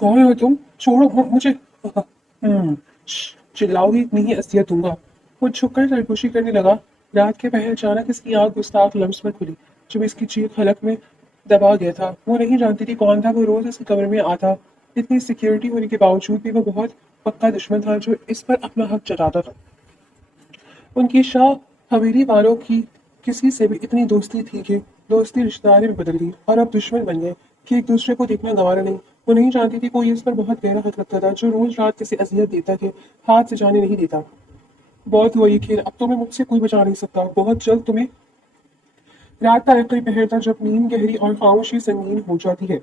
कौन हो तुम? छोड़ो मुझे। चिल्लाओगी इतनी ही असियत दूंगा। वो झुककर सरगोशी करने लगा। रात के पहर अचानक इसकी आंख गुस्ताख लम्स में खुली। जब इसकी चीख हलक में दबा गया था। वो नहीं जानती थी कौन था। वो रोज इसके कमरे में आता। इतनी सिक्योरिटी होने के बावजूद भी वो बहुत पक्का दुश्मन था जो इस पर अपना हक जताता था। उनकी शाह हवेली वालों की किसी से भी इतनी दोस्ती थी कि दोस्ती रिश्तेदारी में बदल गई और अब दुश्मन बन गए कि एक दूसरे को देखना गंवारा नहीं। वो नहीं जानती थी कोई इस पर बहुत गहरा हक रखता था जो रोज रात किसी अजियत देता कि हाथ से जाने नहीं देता। बहुत हुआ ये खेल, अब तुम्हें मुझसे कोई बचा नहीं सकता। बहुत जल्द तुम्हें। रात का आखिरी पहर था जब नींद गहरी और खामोशी संगीन हो जाती है।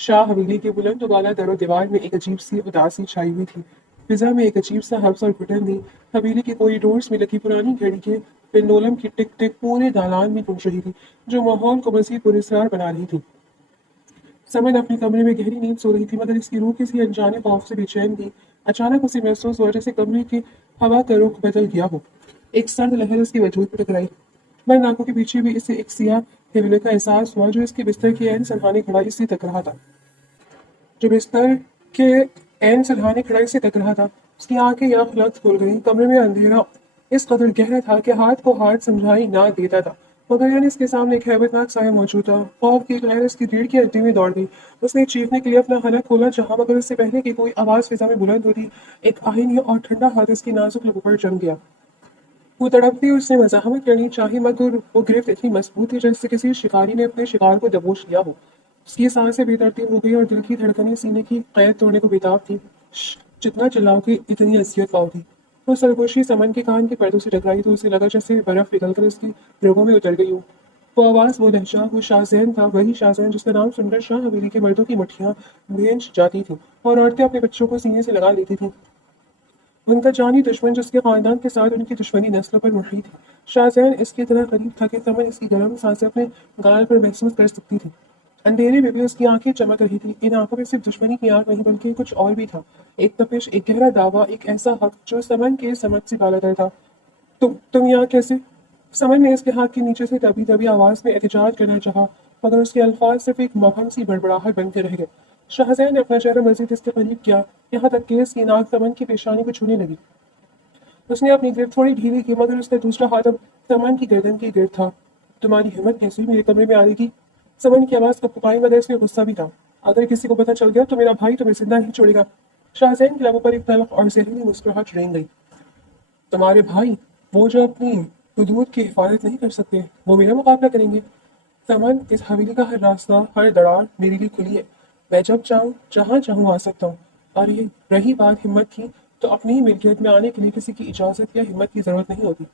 शाह हवेली के बुलंद वाला दरो दीवार में एक अजीब सी उदासी छाई हुई थी। फिजा में एक अजीब सा हब्स और घुटन थी। हवेली के कॉरिडोर्स में लगी पुरानी घड़ी के पेंडोलम की टिक टिक पूरे दालान में गूंज रही थी, जो माहौल को मजीद पुरस्कार बना रही थी। समन अपने कमरे में गहरी नींद सो रही थी, मगर इसकी रूह किसी अनजाने खौफ से बेचैन थी। अचानक उसे महसूस हुआ जैसे कमरे की हवा का रुख बदल गया हो। एक सर्द लहर उसकी वजूद पर टकराई। बंद आंखों के पीछे भी इसे एक सियाह हिलने का एहसास हुआ जो इसके बिस्तर के ऐन सरहाने खड़ा इसी तक रहा था। जो बिस्तर के ऐन सिरहाने खड़ाई से तक रहा था। उसकी आंखें यख लख्त खुल गई। कमरे में अंधेरा इस कदर गहरा था कि हाथ को हाथ समझाई ना देता था, मगर यानी इसके सामने एक हैबतनाक साया मौजूद था। खौफ की एक लहर उसकी रीढ़ की हड्डी में दौड़ गई। उसने चीखने के लिए अपना हलक खोला, जहां मगर उससे पहले कि कोई आवाज फिजा में बुलंद होती, एक आहिनी और ठंडा हाथ उसकी नाजुक लबों पर जम गया। वो तड़पती हुई उसने मजाहमत करनी चाही, मगर वो गिरफ्त इतनी मजबूत थी जैसे किसी शिकारी ने अपने शिकार को दबोच लिया हो। उसकी सांसें बेतरतीब हो गई और दिल की धड़कनें सीने की कैद तोड़ने को बेताब थी। जितना चिल्लाओगी इतनी अजियत पाओगी। वो सरगोशी समन के कान के पर्दों से टकराई तो उसे लगा जैसे बर्फ पिघलकर उसकी रगों में उतर गई हो। वो आवाज, वो लहजा, वो शाहजैन था, वही शाहजैन जिसका नाम सुनकर शाह हवेली के मर्दों की मुठ्ठियां भेंच जाती थी और औरतें अपने बच्चों को सीने से लगा लेती थीं। उनका जानी दुश्मन जिसके खानदान के साथ उनकी दुश्मनी नस्लों पर मुहरी थी। शाहजहान इसकी तरह करीब था कि समन इसकी गर्म सांसें अपने गाल पर महसूस कर सकती थी। अंधेरे में भी उसकी आंखें चमक रही थी। इन आंखों में सिर्फ दुश्मनी की आंख नहीं बल्कि कुछ और भी था। एक तपिश, एक गहरा दावा, एक ऐसा हक जो समन के समझ से बालातर था। तुम यहाँ कैसे? समन ने इसके हाथ के नीचे से दबी दबी आवाज में एहतजाज करना चाहा, मगर उसके अल्फाज सिर्फ एक मबहम सी बड़बड़ाहट बन के रह गए। शाहजहान ने अपना चेहरा मजीद इसके करीब किया, यहाँ तक कि इसकी नाक समन की पेशानी को छूने लगी। उसने अपनी गिरफ्त थोड़ी ढीली की, मगर उसका दूसरा हाथ अब समन की गर्दन की गिरफ्त था। तुम्हारी हिम्मत कैसे हुई मेरे कमरे में आने की? समन की आवाज कपकाई, मगर इसमें गुस्सा भी था। अगर किसी को पता चल गया तो मेरा भाई तुम्हें जिंदा नहीं छोड़ेगा। शाहजहान के लबों पर एक तल्ख और जहरीली मुस्कुराहट रेंग गई। तुम्हारे भाई, वो जो अपनी हुदूद की हिफाजत नहीं कर सकते, वो मेरा मुकाबला करेंगे? समन, इस हवेली का हर रास्ता, हर दरार मेरे लिए खुली है। मैं जब चाहूँ जहाँ चाहूँ आ सकता हूँ। और ये रही बात हिम्मत की, तो अपनी ही मिल्कियत में आने के लिए किसी की इजाजत या हिम्मत की जरूरत नहीं होती।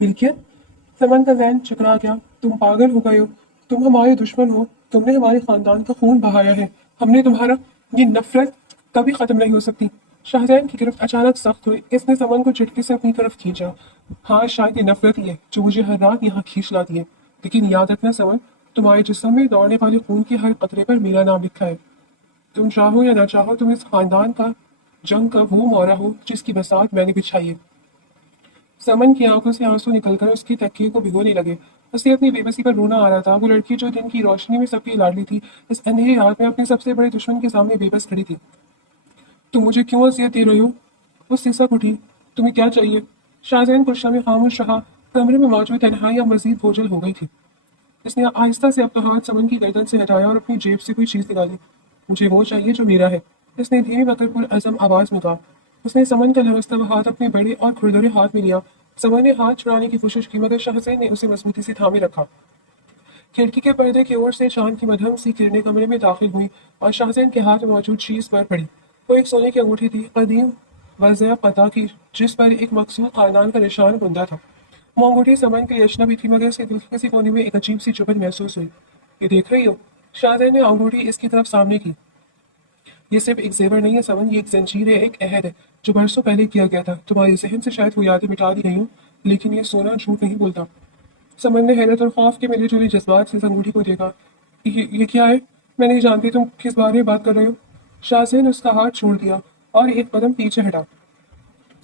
मिल्कियत? समन का जहन चकरा गया। तुम पागल हो गए हो। तुम हमारे दुश्मन हो। तुमने हमारे खानदान का खून बहाया है। हमने तुम्हारा ये नफरत कभी खत्म नहीं हो सकती। शाहजहान की गिरफ्त अचानक सख्त हुई। इसने समन को झटके से अपनी तरफ खींचा। हाँ, शायद ये नफरत ही है जो मुझे हर रात यहाँ खींच लाती है, लेकिन याद रखना समन, तुम्हारे जिस्म में दौड़ने वाले खून के हर कतरे पर मेरा नाम लिखा है। तुम चाहो या ना चाहो, तुम इस खानदान का जंग का वो मोहरा हो जिसकी बसात मैंने बिछाई है। समन की आंखों से आंसू निकलकर उसकी तकिए को भिगोने लगे। उसे अपनी बेबसी पर रोना आ रहा था। वो लड़की जो दिन की रोशनी में सबकी लाडली थी, इस अंधेरी रात में अपने सबसे बड़े दुश्मन के सामने बेबस खड़ी थी। तुम मुझे क्यों अजियत दे रही हो? वो सिसक उठी। तुम्हें क्या चाहिए? शाहजहान गुस्सा में खामोश रहा। कमरे में मौजूद तन्हाई अब मजीद बोझल हो गई थी। इसने आहिस्ता से अपना हाथ समन की गर्दन से हटाया और अपनी जेब से कोई चीज निकाली। मुझे वो चाहिए जो मेरा है, इसने धीमी मगर पुरअज़म आवाज में कहा। उसने समन का लमसता हुआ हाथ अपने बड़े और खुरदरे हाथ में लिया। समन ने हाथ छुड़ाने की कोशिश की, मगर शाहजहान ने उसे मजबूती से थामे रखा। खिड़की के पर्दे की ओर से चांद की मध्यम सी किरणें कमरे में दाखिल हुई और शाहजहान के हाथ में मौजूद चीज पर पड़ी। वो एक सोने की अंगूठी थी, कदीम वज़े पता की, जिस पर एक मखसूस खानदान का निशान बुंदा था। वो अंगूठी समन के अजनबी थी, मगर उसके दिल के किसी कोने में एक अजीब सी चुभन महसूस हुई। ये देख रही हो? शाहजहान ने अंगूठी इसकी तरफ सामने की। ये सिर्फ एक जेवर नहीं है समन, ये एक जंजीर है, एक अहद है जो बरसों पहले किया गया था। तुम्हारे जहन से शायद वो यादें मिटा दी गई हूँ, लेकिन ये सोना झूठ नहीं बोलता। समन ने हैरत और खौफ के मिले जुले जज्बात से इस अंगूठी को देखा। ये क्या है? मैं नहीं जानती तुम किस बारे में बात कर रहे हो। शाहजहान ने उसका हाथ छोड़ दिया और एक कदम पीछे हटा।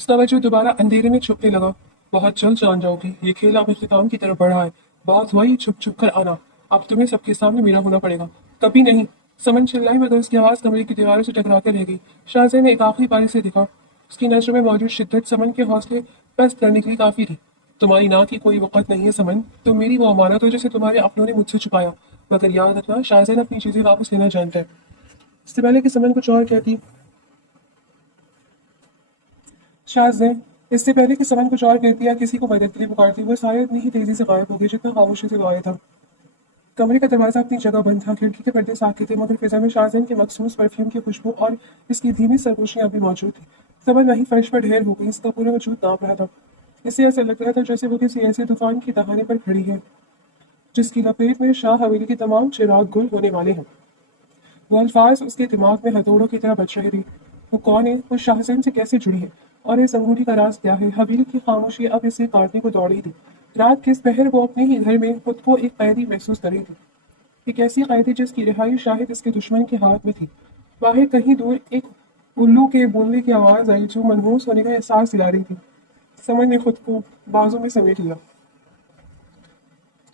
उसका वजह दोबारा अंधेरे में छुपने लगा। बहुत जल्द जान जाओगी, ये खेल अब इख्तिताम की तरफ बढ़ा है। बात हुआ ही छुप छुप कर आना। अब तुम्हें सबके सामने मेरा होना पड़ेगा। कभी नहीं। समन चिल्लाई मगर उसकी आवाज़ कमरे की दीवारों से टकरा कर रह गई। शाहजहां ने एक आखिरी बारी से देखा। उसकी नजर में मौजूद शिद्दत समन के हौसले पस्त करने के लिए काफी थी। तुम्हारी नाक की कोई वक़्त नहीं है समन, तुम मेरी वो अमानत हो जिसे तुम्हारे अपनों ने मुझसे छुपाया। मगर याद रखना शाहजहां अपनी चीजें वापस लेना जानता है। इससे पहले कि समन कुछ और कहती, शाहजहां इससे पहले कि समन कुछ और कहती या किसी को मदद के लिए पुकारती, वो साया इतनी ही तेजी से गायब हो गई जितना खामोशी से वो आया था। कमरे का दरवाजा अपनी जगह बंद था, खिड़की के पर्दे साके थे, मगर फिजा में शाहजहां के मखसूस परफ्यूम की खुशबू और इसकी धीमी सरगोशियां भी मौजूद थी। समन वहीं फर्श पर ढेर हो गई, इसका पूरा वजूद कांप रहा था। इससे ऐसा लग रहा था जैसे वो किसी ऐसे तूफान की दहाने पर खड़ी है जिसकी लपेट में शाह हवेली के तमाम चिराग गुल होने वाले हैं। वो अल्फाज उसके दिमाग में हथौड़ों की तरह बच रहे थे। वो कौन है, वो शाहजहां से कैसे जुड़ी है, और इस अंगूठी का राज क्या है। हवेली की खामोशी अब इसे काटने को दौड़ी थी। रात के इस पहर वो अपने ही घर में खुद को एक कैदी महसूस कर रही थी। एक ऐसी कैदी जिसकी रिहाई शायद इसके दुश्मन के हाथ में थी। बाहर कहीं दूर एक उल्लू के बोलने की आवाज आई जो मनहूस होने का एहसास दिला रही थी। समझ ने खुद को बाजू में समेट लिया।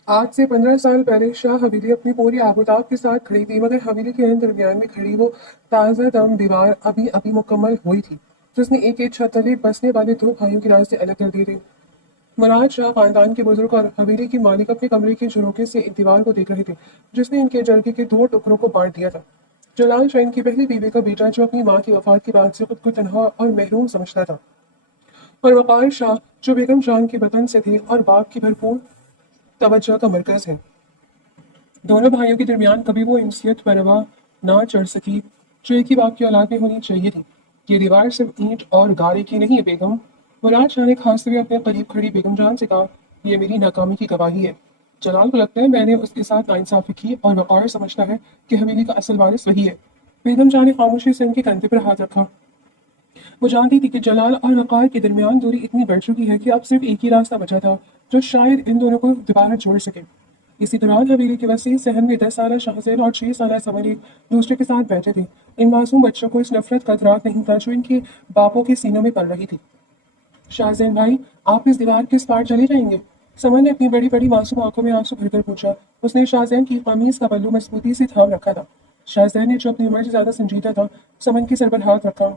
आज से 15 साल पहले शाह हवेली अपनी पूरी आबोताब के साथ खड़ी थी, मगर हवेली के अंदर दरमियान में खड़ी वो ताज़ा दम दीवार अभी अभी मुकम्मल हुई थी, जिसने एक एक छत तले बसने वाले दो भाइयों के रास्ते अलग कर दिए थे। मुराद शाह खानदान के बुजुर्ग और हवेली की मालिक अपने कमरे के झरोखे से एक दीवार को देख रहे थे जिसने इनके जलके के दो टुकड़ों को बांट दिया था। जलाल शाह इनकी पहली बीवी का बेटा जो अपनी माँ की वफात के बाद से खुद को तनहा और महरूम समझता था, और वकार शाह जो बेगम जान के वतन से थे और बाप की भरपूर तवज्जो का मरकज है। दोनों भाइयों के दरमियान कभी वो इंसियत परवाह ना चढ़ सकी जो एक ही बाप की औलाद में होनी चाहिए थी। ये दीवार सिर्फ ईंट और गारे की नहीं है बेगम। मुराद शाह ने खांसते हुए अपने करीब खड़ी बेगम जान से कहा, ये मेरी नाकामी की गवाही है। जलाल को लगता है मैंने उसके साथ नाइंसाफी की और वकार समझता है कि हवेली का असल वारिस वही है। बेगम जान ने खामोशी से उनके कंधे पर हाथ रखा। वो जानती थी कि जलाल और वकार के दरमियान दूरी इतनी बढ़ चुकी है कि अब सिर्फ एक ही रास्ता बचा था जो शायद इन दोनों को दोबारा जोड़ सके। इसी दौरान हवेली के वसी सहन में 10 साल शाहजैन और 6 साल समर एक दूसरे के साथ बैठे थे। इन मासूम बच्चों को इस नफरत का इदराक नहीं था जो इनके बापों के सीनों में पल रही थी। शाहजैन भाई, आप इस दीवार के इस पार चले जाएंगे? समर ने अपनी बड़ी बड़ी मासूम आंखों में आंसू भरकर पूछा। उसने शाहजैन की कमीज का पल्लू मजबूती से थाम रखा था। शाहजैन ने जो अपनी उम्र से ज्यादा संजीदा था, समन की सर पर हाथ रखा।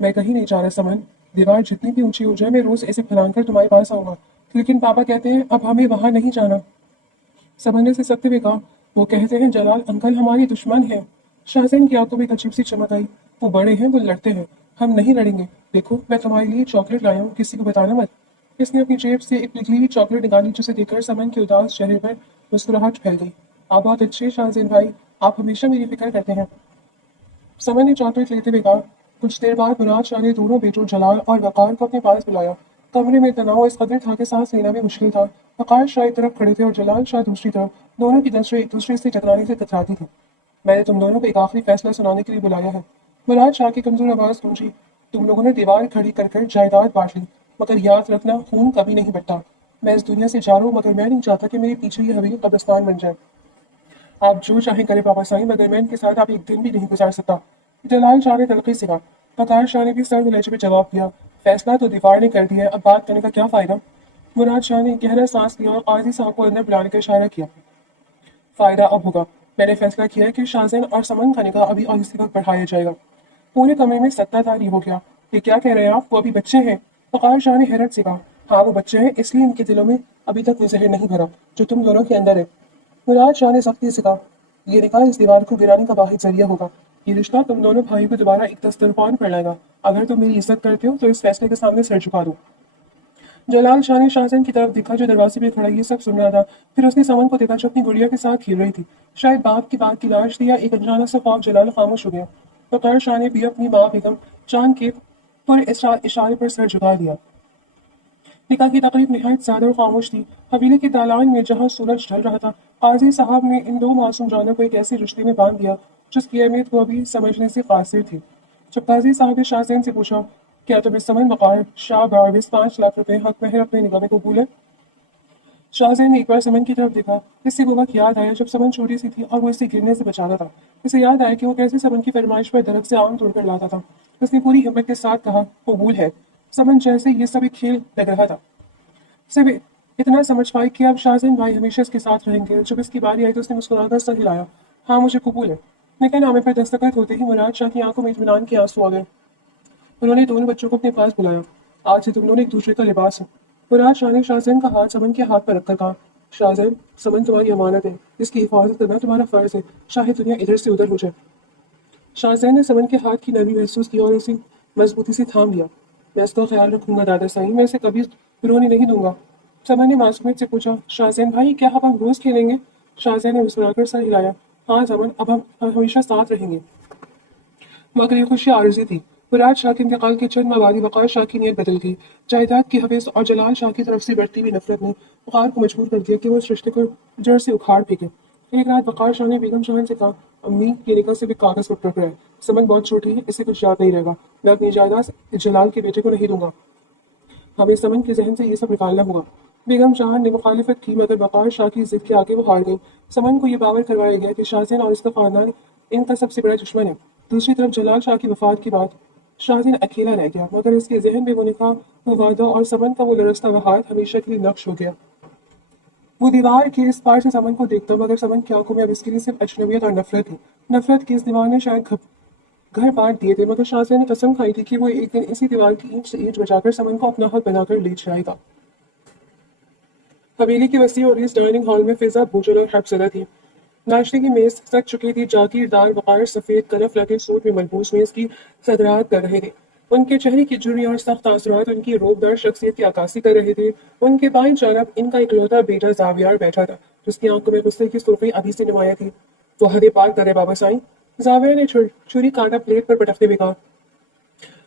मैं कहीं नहीं जा रहा समन, दीवार जितनी भी ऊंची हो जाए मैं रोज ऐसे फैलाकर तुम्हारे पास आऊंगा, लेकिन पापा कहते हैं अब हमें वहां नहीं जाना। समन ने सिसकते हुए कहा, वो कहते हैं जलाल अंकल हमारे दुश्मन हैं। शाहजैन की आंखों में एक अजीब सी चमक आई। वो बड़े हैं, वो लड़ते हैं, हम नहीं लड़ेंगे। देखो मैं तुम्हारे लिए चॉकलेट लाया हूँ, किसी को बताना मत। इसने अपनी जेब से एक पिघली हुई चॉकलेट निकाली जिसे देखकर समन के उदास चेहरे पर मुस्कुराहट फैल गई। आप बहुत अच्छे शाहजैन भाई, आप हमेशा मेरी फिक्र करते हैं। समन ने चॉकलेट लेते हुए कहा। कुछ देर बाद मुराद शाह ने दोनों बेटों जलाल और वकार को अपने पास बुलाया। कमरे में तनाव इस कदर था कि सांस लेना भी मुश्किल था। वकार शाह एक तरफ खड़े थे और जलाल शाह दूसरी तरफ। दोनों की नजरें एक दूसरे से टकराने से कतराती थी। मैंने तुम दोनों को एक आखिरी फैसला सुनाने के लिए बुलाया है। मुराद शाह की कमजोर आवाज गूंजी। तुम लोगों ने दीवार खड़ी कर कर जायदाद बांट ली, मगर याद रखना खून कभी नहीं बटता। मैं इस दुनिया से जा रहा हूँ, मगर मैं नहीं चाहता कि मेरे पीछे ये हवेली कब्रिस्तान बन जाए। आप जो चाहें करें पापा साईं, मगर मैं इनके साथ आप एक दिन भी नहीं गुजार सकता। जलाल शाह ने तलखी से कहा। वकार शाह ने भी सर लहजे में जवाब दिया। फैसला तो दीवार ने कर दिया है, अब बात करने का क्या फायदा। मुराद शाह ने गहरा सांस लिया और काजी साहब को अंदर बुलाने का इशारा किया। फायदा अब होगा। मैंने फैसला किया है कि शाहजैन और समन खाने का अभी और इसी वक्त बढ़ाया जाएगा। पूरे कमरे में सत्ताधारी हो गया। ये क्या कह रहे हैं आप, वो अभी बच्चे हैं? वकार शाह ने हैरत से कहा। हाँ वो बच्चे हैं, इसलिए इनके दिलों में अभी तक वो जहर नहीं भरा जो तुम दोनों के अंदर है। मुराद शाह ने सख्ती से कहा। ये निकाह इस दीवार को गिराने का वाहिद जरिया होगा। ये रिश्ता तुम दोनों भाइयों को दोबारा एक दस्तरखान पर लाएगा। अगर तुम मेरी इज्जत करते हो तो इस फैसले के सामने सर झुका दो। जलाल शाह ने शाहजहां की तरफ देखा जो दरवाजे पे खड़ा ये सब सुन रहा था। फिर उसने समन को देखा जो अपनी गुड़िया के साथ खेल रही थी। शायद बाप की बात की लाश थी या एक अनजाना सा ख्वाब। जलाल खामोश हो गया। वकार शाह ने भी अपनी माँ बेगम चांद के पर इशारे पर सर झुका दिया। निकाह की तकरीब निहायत सादा और खामोश थी। हवेली के दालान में जहाँ सूरज ढल रहा था, काजी साहब ने इन दो मासूम जानों को एक ऐसे रिश्ते में बांध दिया जिसकी अहमियत वो अभी समझने से कासिर थे। जब काजी साहब ने शाहजैन से पूछा, क्या तुम्हें समन वकार शाह गारविस 5 लाख रुपए हक महर अपने निगाह में कबूल है? शाहजैन ने एक बार समन की तरफ देखा। इससे वो वक्त याद आया जब समन छोटी सी थी और वो इसे गिरने से बचाता था। इसे याद आया कि वो कैसे समन की फरमाइश पर दरख्त से आम तोड़कर लाता था। उसने पूरी हिम्मत के साथ कहा, कबूल है। समन जैसे ये सब एक खेल लग रहा था। सिर्फ इतना समझ पाई कि अब शाहजहां भाई हमेशा इसके साथ रहेंगे। जब इसकी बारी आई तो उसने मुस्कुराकर सर हिलाया। हाँ मुझे कबूल है। निकाह नामे पर दस्तखत होते ही मुराद शाह की आंखों में इत्मीनान के आंसू आ गए। उन्होंने दोनों बच्चों को अपने पास बुलाया। आज से तुम दोनों एक दूसरे का लिबास हो। मुराद शाह ने शाहजैन का हाथ समन के हाथ पर रखकर कहा, शाहजैन, समन तुम्हारी अमानत है, इसकी हिफाजत करना तुम्हारा फर्ज है, चाहे दुनिया इधर से उधर हो जाए। शाहजैन ने समन के हाथ की नरमी महसूस की और उसे मजबूती से थाम लिया। मैं इसका ख्याल रखूंगा दादा साईं, मैं इसे कभी रोने नहीं दूंगा। समन ने मासूमियत से पूछा, शाहजैन भाई, क्या हम रोज खेलेंगे? शाहजैन ने मुस्कुराकर सर हिलाया। हाँ समन, अब हम हमेशा साथ रहेंगे। मगर ये खुशी आरज़ी थी। मुराद शाह के इंतकाल के चंद माह बाद ही वक़ार शाह की नीयत बदल गई। जायदाद की हवस और जलाल शाह की तरफ से बढ़ती हुई नफरत ने वक़ार को मजबूर कर दिया कि वो इस रिश्ते को जड़ से उखाड़ फेंके। एक रात वक़ार शाह ने बेगम शाहन से कहा, अम्मी, ये निकाह सिर्फ एक कागज़ पर टक रहा है। समन बहुत छोटी है, इससे कुछ याद नहीं रहेगा। मैं अपनी जायदाद जलाल के बेटे को नहीं दूंगा। हमें समन के जहन से ये सब निकालना होगा। बेगम शाह ने मुखालिफत की मगर वक़ार शाह की जिद के आगे वो हार गई। समन को ये बावर करवाया गया कि शाहजैन और उसका खानदान इनका सबसे बड़ा दुश्मन है। दूसरी तरफ जलाल शाह की वफात के बाद शाहजैन अकेला रह गया, मगर उसके जहन में वो निकाह, वो वादा और समन का वो लरसता हुआ हाथ हमेशा के लिए नक्श हो गया। वो दीवार के इस पार से समन को देखता, मगर समन की आंखों में अब इसके लिए सिर्फ अजनबियत और नफरत थी। नफरत की इस दीवार ने शायद घर बांट दिए थे, मगर शाहजैन ने कसम खाई थी कि वो एक दिन इसी दीवार की ईंट से ईंट बचाकर समन को अपना हक बनाकर ले जाएगा। हवेली की वसी और इस डाइनिंग हॉल में फिजा, भूजल और हफ्सदा थी। नाश्ते की मेज सज चुकी थी। जागीरदार वक़ार सफ़ेद कनफ लगे सूट में मलबूस मेज की सदरात कर रहे थे। उनके चेहरे की जुर्री और सख्त तासुरात उनकी रोबदार शख्सियत की अक्कासी कर रहे थे। उनके बाएं जानब इनका इकलौता बेटा जावियार बैठा था, जिसकी आंखों में गुस्से की सुर्खी अभी से नुमाया थी। तो हदे पार करे बाबा साईं। जाविया ने छुरी काटा प्लेट पर पटकते हुए कहा।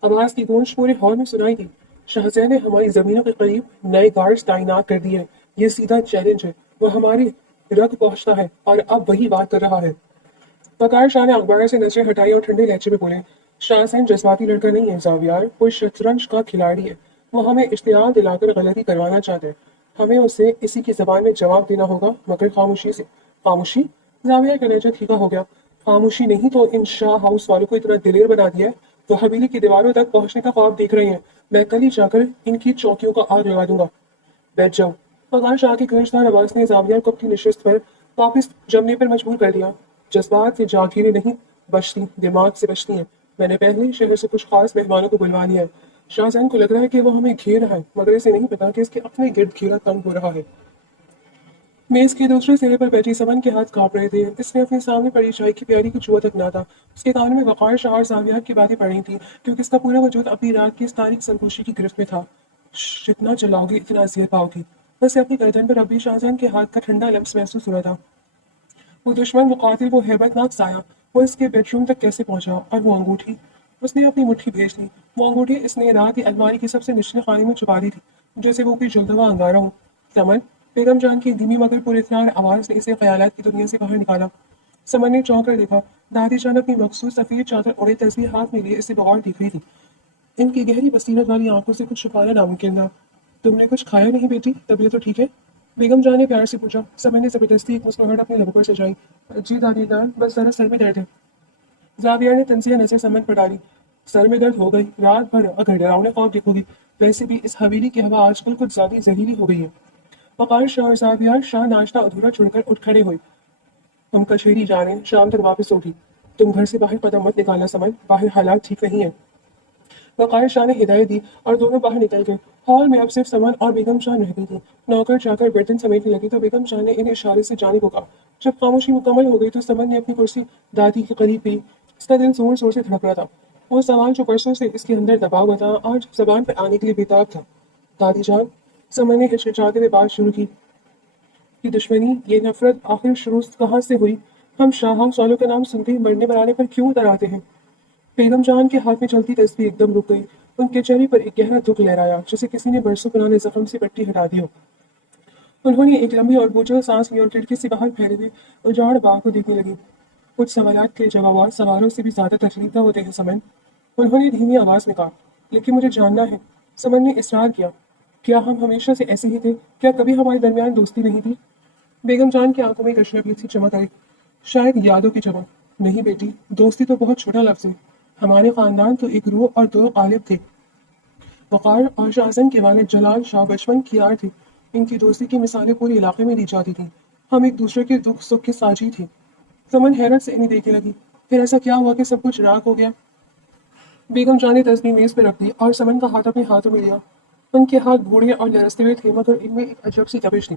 आवाज की गूंज पूरे हॉल में सुनाई दी। शाहजैन ने हमारी जमीनों के करीब नए गार्ड्स तैनात कर दिए हैं। ये सीधा चैलेंज है। वो हमारी रग पहुंचता है और अब वही बात कर रहा है। वकार शाह ने अखबार से नजरें हटाई और ठंडे लहजे में बोले, शाहजैन जज्बाती लड़का नहीं है जावियार, कोई शतरंज का खिलाड़ी है। वो हमें इश्तियाल दिलाकर गलती करवाना चाहते हैं। हमें उसे इसी की जबान में जवाब देना होगा, मगर खामोशी से। खामोशी? जाविया का लहजा फीका हो गया। खामोशी नहीं तो इन शाह हाउस वालों को इतना दिलेर बना दिया है, तो हवेली की दीवारों तक पहुंचने का ख्वाब देख रहे हैं। मैं कल ही जाकर इनकी चौकियों का आग लगा दूंगा। बैठ जाओ। फगान शाह की गरजदार आवाज ने जाविया को अपनी नशिस्त पर वापस जमने पर मजबूर कर दिया। जज्बात से जागीरें नहीं बचती, दिमाग से बचती हैं। मैंने पहले ही शहर से कुछ खास मेहमानों को बुलवा लिया है। शाहजहान को लग रहा है कि वो हमें घेर रहा है, मगर इसे नहीं पता कि इसके अपने गिर्द घेरा तंग हो रहा है। मेज के दूसरे सिरे पर बैठी समन के हाथ कांप रहे थे। इसने अपने सामने पड़ी चाय की प्याली को छुआ तक ना था। उसके कान में वक़ार शाह और जाविया की बातें पड़ रही थी, क्योंकि इसका पूरा वजूद अपनी रात की इस तारीख सरगोशी की गिरफ्त में था। जितना चलाओगी इतना अजियत पाओगी। बस अपनी गर्दन पर अभी शाहजहान के हाथ का ठंडा लम्स महसूस हो रहा था। वो दुश्मन, वो कातिल, वो हैबतनाक साया, वो इसके बेडरूम तक कैसे पहुंचा? और वो अंगूठी? उसने अपनी मुट्ठी भेज दी। वो अंगूठी इसने रात ही अलमारी की सबसे निचले खाने में छुपा दी थी, जैसे वो कोई जलता हुआ अंगारा हो। समन, बेगम जान की धीमी मगर पुरस्कार आवाज ने इसे ख्यालात की दुनिया से बाहर निकाला। समन ने चौंक कर देखा। दादी जान अपनी मखसूस सफेद चादर ओढ़े तस्वीर हाथ में लिए इसे बगौर देख रही थी। इनकी गहरी बसीरत वाली आंखों से कुछ छुपाना नामुमकिन था। तुमने कुछ खाया नहीं बेटी? तबीयत तो ठीक है? बेगम जान ने प्यार से पूछा। समय ने जबरदस्ती एक मुस्कुराहट अपने लबों पर सजाई। जी दादी जान, बस जरा सर में दर्द है। जाविया ने तंजिया नजर समन पर डाली। सर में दर्द हो गई? रात भर अगर डरावने ख्वाब देखोगी। वैसे भी इस हवेली की हवा आजकल कुछ ज्यादा जहरीली हो गई है। वकार शाह और जाविया शाह नाश्ता अधूरा छोड़कर उठ खड़े हुए। हम कचहरी जा रहे हैं, शाम तक वापस होगी। तुम घर से बाहर कदम मत निकालना समन, बाहर हालात ठीक नहीं है। वक़ार शाह ने हिदायत दी और दोनों बाहर निकल गए। हॉल में अब सिर्फ समन और बेगम शाह रह गई थी। नौकर जाकर बर्तन समेटने लगे तो बेगम शाह ने इन्हें इशारे से जाने को कहा। जब खामोशी मुकम्मल हो गई तो समन ने अपनी कुर्सी दादी के करीब की। इसका दिल जोर जोर से धड़क रहा था। वो सवाल जो परसों से इसके अंदर दबा हुआ था, आज जबान पर आने के लिए बेताब था। दादी जान, समन ने हिचकिचाते हुए बात शुरू की। ये दुश्मनी, ये नफरत आखिर शुरू कहाँ से हुई? हम शाह हाउस वालों का नाम सुनते ही मरने बनाने पर क्यों उतर आते हैं? बेगम जान के हाथ में चलती तस्वीर एकदम रुक गई। उनके चेहरे पर एक गहरा दुख लहराया, जैसे किसी ने बरसों पुराने जख्म से पट्टी हटा दी हो। उन्होंने एक लंबी और बोझल सांस ली और खिड़की से बाहर फैले हुए उजाड़ बाग को देखने लगी। कुछ सवालात के जवाब सवालों से भी ज्यादा तकलीफ होते हैं समन। उन्होंने धीमी आवाज में कहा। लेकिन मुझे जानना है। समन ने इसरार किया। क्या हम हमेशा से ऐसे ही थे? क्या कभी हमारे दरमियान दोस्ती नहीं थी? बेगम जान की आंखों में एक अशरफियत सी चमक आई। शायद यादों की चमक। नहीं बेटी, दोस्ती तो बहुत छोटा लफ्ज है। हमारे खानदान तो एक रूह और दो गालिब थे। वक़ार और शाहजहां के वालिद जलाल शाह बचपन की यार थे। इनकी दोस्ती की मिसालें पूरे इलाके में दी जाती थीं। हम एक दूसरे के दुख सुख के साझी थे। समन हैरत से इन्हें देखने लगी। پھر ایسا کیا ہوا کہ سب کچھ راکھ ہو گیا؟ بیگم جان نے تصویر میز پہ رکھ دی اور سمن کا ہاتھ اپنے ہاتھوں میں لیا۔ ان کے ہاتھ بوڑھے اور لرزتے ہوئے تھے مگر ان میں ایک عجب سی تپش تھی،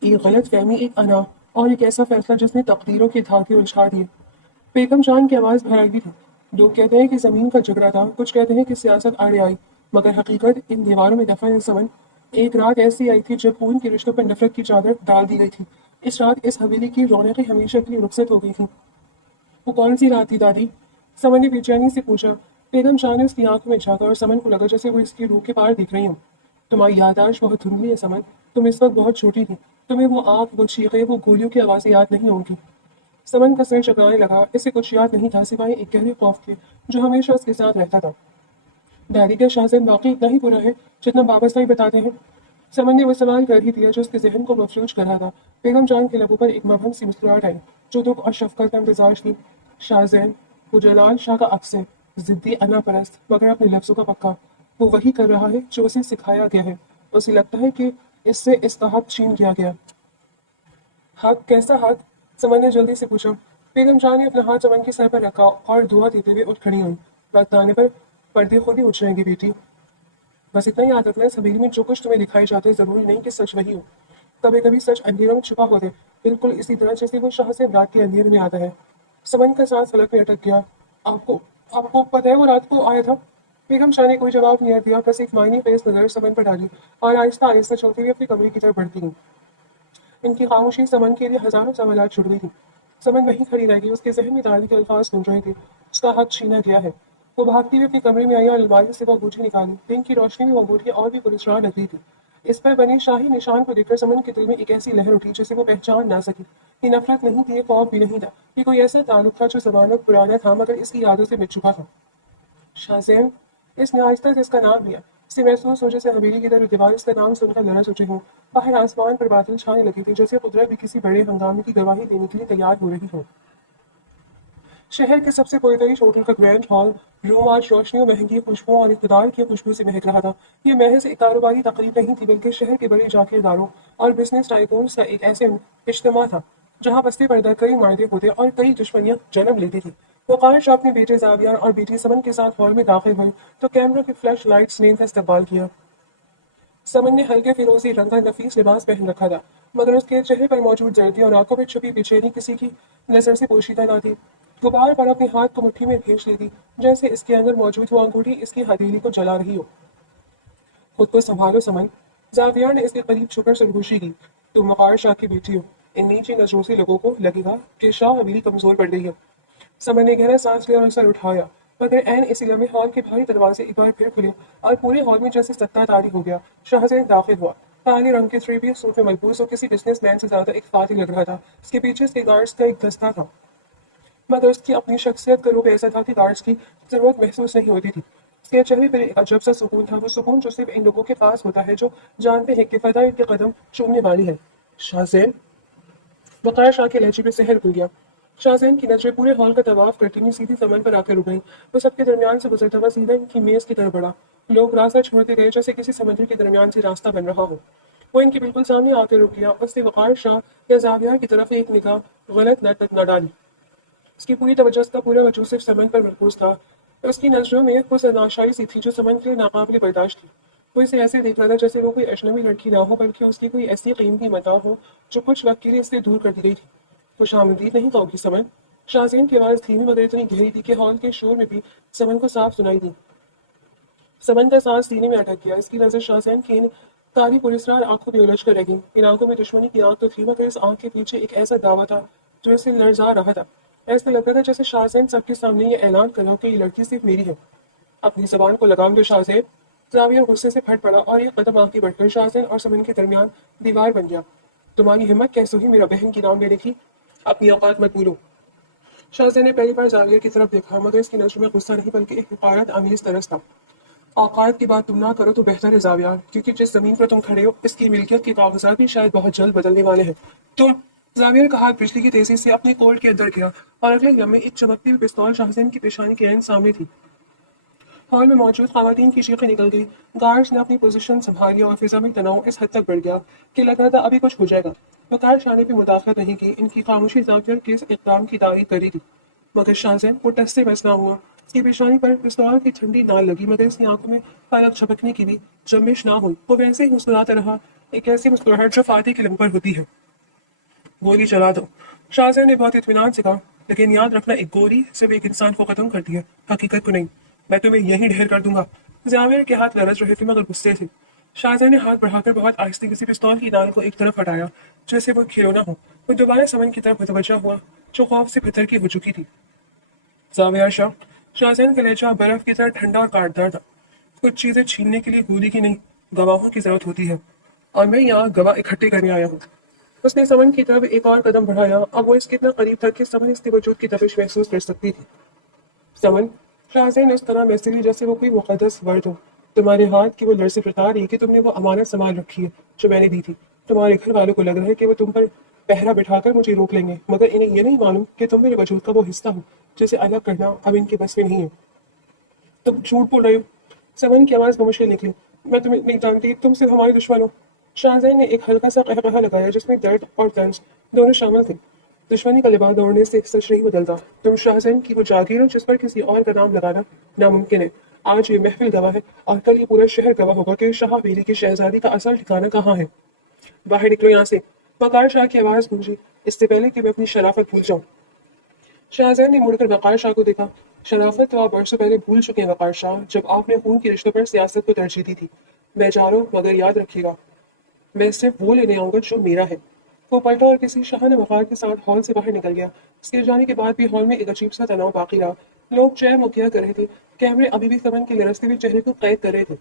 ایک غلط فہمی، ایک انا اور ایک ایسا فیصلہ جس نے تقدیروں کے دھاگے الجھا دیے۔ بیگم جان کی آواز بھڑک بھی تھی۔ لوگ کہتے ہیں کہ زمین کا جھگڑا تھا، کچھ کہتے ہیں کہ سیاست آڑے آئی، مگر حقیقت ان دیواروں میں دفن ہے سمن۔ ایک رات ایسی آئی تھی جب خون کے رشتوں پر نفرت کی چادر ڈال دی گئی تھی۔ اس رات اس حویلی کی رونقیں ہمیشہ کے لیے رخصت ہو گئی تھیں۔ وہ کون سی رات تھی دادی؟ سمن نے بے چینی سے پوچھا۔ بیگم جان نے اس کی آنکھوں میں جھانکا اور سمن کو لگا جیسے وہ اس کی روح کے پار دیکھ رہی ہوں۔ تمہاری یادداشت بہت دھندلی ہے سمن، تم اس وقت بہت چھوٹی تھی، تمہیں وہ آنکھ، وہ چیخیں، وہ گولیوں کی آوازیں یاد نہیں ہوں گی۔ سمن کا سر چکرانے لگا، اسے کچھ یاد نہیں تھا سوائے ایک گہرے خوف کے جو ہمیشہ اس کے ساتھ رہتا تھا۔ دادی کا شاہزین واقعی اتنا ہی برا ہے جتنا بابا صاحب بتاتے ہیں؟ سمن نے وہ سوال کر ہی دیا جو اس کے ذہن کو مفلوج کر رہا تھا۔ بیگم جان کے لبوں پر ایک مبہم سی مسکراہٹ آئی جو دکھ اور شفقت کا امتزاج تھی۔ شاہزین وہ جلال شاہ کا عکس ہے، ضدی، انا پرست، مگر اپنے لفظوں کا پکا۔ وہ وہی کر رہا ہے جو اسے سکھایا گیا ہے۔ اسے لگتا ہے کہ اس سے اس کا حق چھین لیا گیا۔ حق؟ کیسا حق؟ سمن نے جلدی سے پوچھا۔ بیگم جان نے اپنا ہاتھ سمن کے سر پر رکھا اور دعا دیتے ہوئے اٹھ کھڑی ہوئی۔ وقت آنے پر پردے خود ہی اٹھ جائیں گے بیٹی، بس اتنا ہی یاد رکھنا، اس حویلی میں جو کچھ تمہیں دکھائی جاتا ہے ضروری نہیں کہ سچ وہی ہو۔ کبھی کبھی سچ اندھیروں میں چھپا ہوتا ہے، بالکل اسی طرح جیسے وہ شاہ سے رات کے اندھیرے میں آتا ہے۔ سمن کا سانس حلق میں اٹک گیا۔ آپ کو پتہ ہے وہ رات کو آیا تھا؟ بیگم شاہ نے کوئی جواب نہیں دیا، بس ایک معنی خیز نظر سمن پر ڈالی اور آہستہ آہستہ چلتے ہوئے اپنے کمرے کی طرف بڑھتی گئی۔ ان کی خاموشی سمن کے لیے ہزاروں سوالات چھڑ گئی تھی۔ سمن وہیں کھڑی رہ گئی، اس کے ذہن میں دادی کے الفاظ گونج رہے تھے، اس کا حق چھینا گیا ہے۔ وہ بھاگتی ہوئے اپنے کمرے میں آئی اور الماری سے وہ انگوٹھی نکالی۔ دن کی روشنی میں وہ انگوٹھی اور بھی پراسرار لگ رہی تھی۔ اس پر بنے شاہی نشان کو دیکھ کر سمن کے دل میں ایک ایسی لہر اٹھی جسے وہ پہچان نہ سکی۔ یہ نفرت نہیں تھی، یہ خوف بھی نہیں تھا، یہ کوئی ایسا تعلق تھا جو زمانوں پرانا تھا مگر اس کی یادوں سے مٹ چکا تھا۔ شاہزین، اس نے آہستہ سے اس کا نام لیا۔ اسے محسوس ہو جیسے حویلی کی طرف دیوار اس کا نام سن کر لرز اٹھے ہوں۔ باہر آسمان پر بادل چھانے لگے تھے جیسے قدرت بھی کسی بڑے ہنگامے کی گواہی دینے کے لیے تیار ہو رہی ہو۔ شہر کے سب سے پرتعیش ہوٹل کا گرینڈ ہال روم آج روشنیوں، مہنگی خوشبوؤں اور اقتدار کی خوشبو سے مہک رہا تھا۔ یہ محض ایک کاروباری تقریب نہیں تھی بلکہ شہر کے بڑے جاگیرداروں اور بزنس ٹائکونز کا ایک ایسے اجتماع تھا جہاں پستے پردہ کئی معاہدے ہوتے اور کئی دشمنیاں جنم لیتی تھی۔ وقار شاہ اپنے بیٹے زاویار اور بیٹی سمن کے ساتھ ہال میں داخل ہوئے تو کیمروں کی فلیش لائٹس نے ان کا استقبال کیا۔ سمن نے ہلکے فیروزی رنگ کا نفیس لباس پہن رکھا تھا مگر اس کے چہرے پر موجود زردی اور آنکھوں میں چھپی بے چینی کسی کی نظر سے پوشیدہ نہ تھی۔ غبار پر اپنے ہاتھ کو مٹھی میں بھینچ لی تھی جیسے اس کے اندر موجود وہ انگوٹھی اس کی ہتھیلی کو جلا رہی ہو۔ خود کو سنبھالو سمن، زاویار نے اس کے قریب چھپ کر سرگوشی کی۔ تم وقار شاہ کی بیٹی ہو، ان نیچی نظروں سے لوگوں کو لگے گا کہ شاہ حویلی کمزور پڑ گئی ہے۔ سمن نے گہرا سانس لیا اور سر اٹھایا مگر عین اسی لمحے ہال کے بھاری دروازے ایک بار پھر کھلے اور پورے ہال میں جیسے ستا طاری ہو گیا۔ شاہزین داخل ہوا، کالے رنگ کے تھری پیس سوٹ میں ملبوس اور کسی بزنس مین سے زیادہ ایک فاتح لگ رہا تھا۔ اس کے پیچھے اس کے گارڈز کا ایک دستہ تھا مگر اس کی اپنی شخصیت کا روپ ایسا تھا کہ گارڈز کی ضرورت محسوس نہیں ہوتی تھی۔ اس کے چہرے پر ایک عجب سا سکون تھا، وہ سکون جو صرف ان لوگوں کے پاس ہوتا ہے جو جانتے ہیں کہ فضا ان کے قدم چومنے والی ہے۔ شاہزین، وقار شاہ کے لہجے پہ سحر کھل گیا۔ شاہزین کی نظریں پورے ہال کا طواف کرتی ہوئی سیدھی سمن پر آ کر رک گئیں۔ وہ سب کے درمیان سے گزرتا ہوا سیدھا ان کی میز کی طرف بڑھا۔ لوگ راستہ چھوڑتے گئے جیسے کسی سمندر کے درمیان سے راستہ بن رہا ہو۔ وہ ان کے بالکل سامنے آ کر رک گیا، اس نے وقار شاہ یا زاویار کی طرف ایک نگاہ غلط نہ ڈالی۔ اس کی پوری توجہ، اس کا پورا وجود صرف سمن پر مرکوز تھا۔ اس کی نظروں میں حسن آشائی سی تھی جو سمن کے لیے ناقابل برداشت تھی۔ وہ اسے ایسے دیکھ رہا تھا جیسے وہ کوئی اجنبی لڑکی نہ ہو بلکہ اس کی کوئی ایسی قیمتی متاع ہو جو کچھ وقت کے لیے اس سے دور کر دی گئی تھی۔ خوش آمدید نہیں کہو گی سمن؟ شاہزین کی آواز دھیمی مگر اتنی گہری تھی کہ ہال کے شور میں بھی سمن کو صاف سنائی دی۔ سمن کا سانس سینے میں اٹک گیا، اس کی نظر شاہزین کی ان کالی پراسرار آنکھوں میں الجھ کر رہ گئی۔ ان آنکھوں میں دشمنی کی آنکھ تو تھی مگر اس آنکھ کے پیچھے ایک ایسا دعویٰ تھا جو اسے لرزا رہا تھا۔ ایسا لگ رہا تھا جیسے شاہزین سب کے سامنے یہ اعلان کر رہا کہ یہ لڑکی صرف میری ہے۔ اپنی زبان کو لگام دو شاہزین، زاویہ غصے سے پھٹ پڑا اور ایک قدم آگے بڑھ کر شاہزین اور سمن کے درمیان دیوار بن گیا۔ تمہاری ہمت کیسے ہوئی میرا بہن کی نام لینے کی؟ اپنی اوقات مت بھولو۔ شاہزین نے پہلی بار زاویہ کی طرف دیکھا مگر اس کی نظروں میں غصہ نہیں بلکہ ایک حقارت آمیز طرز تھا۔ اوقات کی بات تم نہ کرو تو بہتر ہے زاویہ، کیونکہ جس زمین پر تم کھڑے ہو اس کی ملکیت کے کاغذات بھی شاید بہت جلد بدلنے والے ہیں۔ تم زاویہ کا ہاتھ بجلی کی تیزی سے اپنے کوٹ کے اندر گیا اور اگلے لمحے ایک چمکتی ہوئی پستول شاہزین کی پیشانی کے عین سامنے تھی۔ ہال میں موجود خواتین کی چیخیں نکل گئی، گارڈز نے اپنی پوزیشن سنبھالی اور فضا میں تناؤ اس حد تک بڑھ گیا کہ لگ رہا تھا ابھی کچھ ہو جائے گا۔ وقار شاہ نے بھی مداخلت نہیں کی، ان کی خاموشی زاویہ کے اس اقدام کی تعریف کر رہی تھی۔ मगर शाहजैन को टस से बस ना हुआ। उसकी पेशानी पर पिस्तौल की ठंडी नाल लगी, मगर उसकी आंखों में पलक झपकने की भी जम्बिश ना हुई। वो वैसे ही मुस्कुराता रहा, एक ऐसी मुस्कुराहट जो फातिह के लबों पर होती है। गोली चला दो, शाहजैन ने बहुत इत्मीनान से कहा। लेकिन याद रखना, एक गोली सिर्फ एक इंसान को खत्म करती है, हकीकत को नहीं। मैं तुम्हें यहीं ढेर कर दूंगा। जावेर के हाथ लरज रहे थे, मगर गुस्से थे। शाहजैन ने हाथ बढ़ाकर बहुत आहिस्ते किसी पिस्तौल की नाल को एक तरफ हटाया, जैसे वो खिलौना हो। वो दोबारा समन की तरफ मुतवज्जा हुआ, जो खौफ से पत्थर की हो चुकी थी। जावेर शाह, शाहजैन का लहजा बर्फ की तरह ठंडा और काटदार था। कुछ चीजें छीनने के लिए गोली की नहीं, गवाहों की जरूरत होती है, और मैं यहाँ गवाह इकट्ठे करने आया हूँ। उसने समन की तरफ एक और कदम बढ़ाया। अब वो इसके इतना करीब था कि समन इसके वजूद की तपिश महसूस कर सकती थी। समन, शाहजैन ने उस तरह मैसे ली जैसे वो कोई मुकद्दस वर्ड हो। तुम्हारे हाथ की वो लरज़ बता रही है कि तुमने वो अमानत संभाल रखी है जो मैंने दी थी। तुम्हारे घर वालों को लग रहा है कि वो तुम पर पहरा बिठाकर मुझे रोक लेंगे, मगर इन्हें ये नहीं मालूम कि तुम मेरे वजूद का वो हिस्सा हो जिसे अलग करना अब इनके बस में नहीं है। तुम झूठ बोल रहे हो। समन की आवाज़ बमुश्किल निकली। मैं तुम्हें नहीं जानती, तुम सिर्फ हमारे दुश्मन हो। शाहजैन ने एक हल्का सा कहकहा लगाया जिसमें दर्द और तंज दोनों शामिल थे। दुश्मनी का लिबास दौड़ने से सच नहीं बदलता। तुम शाहजैन की वो जागीर हो जिस पर किसी और का नाम लगाना नामुमकिन है। आज ये महफिल गवाह है, और कल ये पूरा शहर गवाह होगा कि शाह बेरी की शहजादी का असल ठिकाना कहाँ है। बाहर निकलो यहाँ से। वकार शाह की आवाज़ गूंजी, इससे पहले कि मैं अपनी शराफत भूल जाऊँ। शाहजैन ने मुड़कर वकार शाह को देखा। शराफत तो आप बरसों पहले भूल चुके हैं वकार शाह, जब आपने खून के रिश्तों पर सियासत को तरजीह दी थी। मैं जा रहा हूँ, मगर याद रखिएगा, मैं सिर्फ वो लेने आऊंगा जो मेरा है। वो पलटा और किसी शाहाना वकार के साथ हॉल से बाहर निकल गया। उसके जाने के बाद भी हॉल में एक अजीब सा तनाव बाकी रहा। लोग चय मुकिया कर रहे थे। कैमरे अभी भी समन के लरसते हुए चेहरे को कैद कर रहे थे।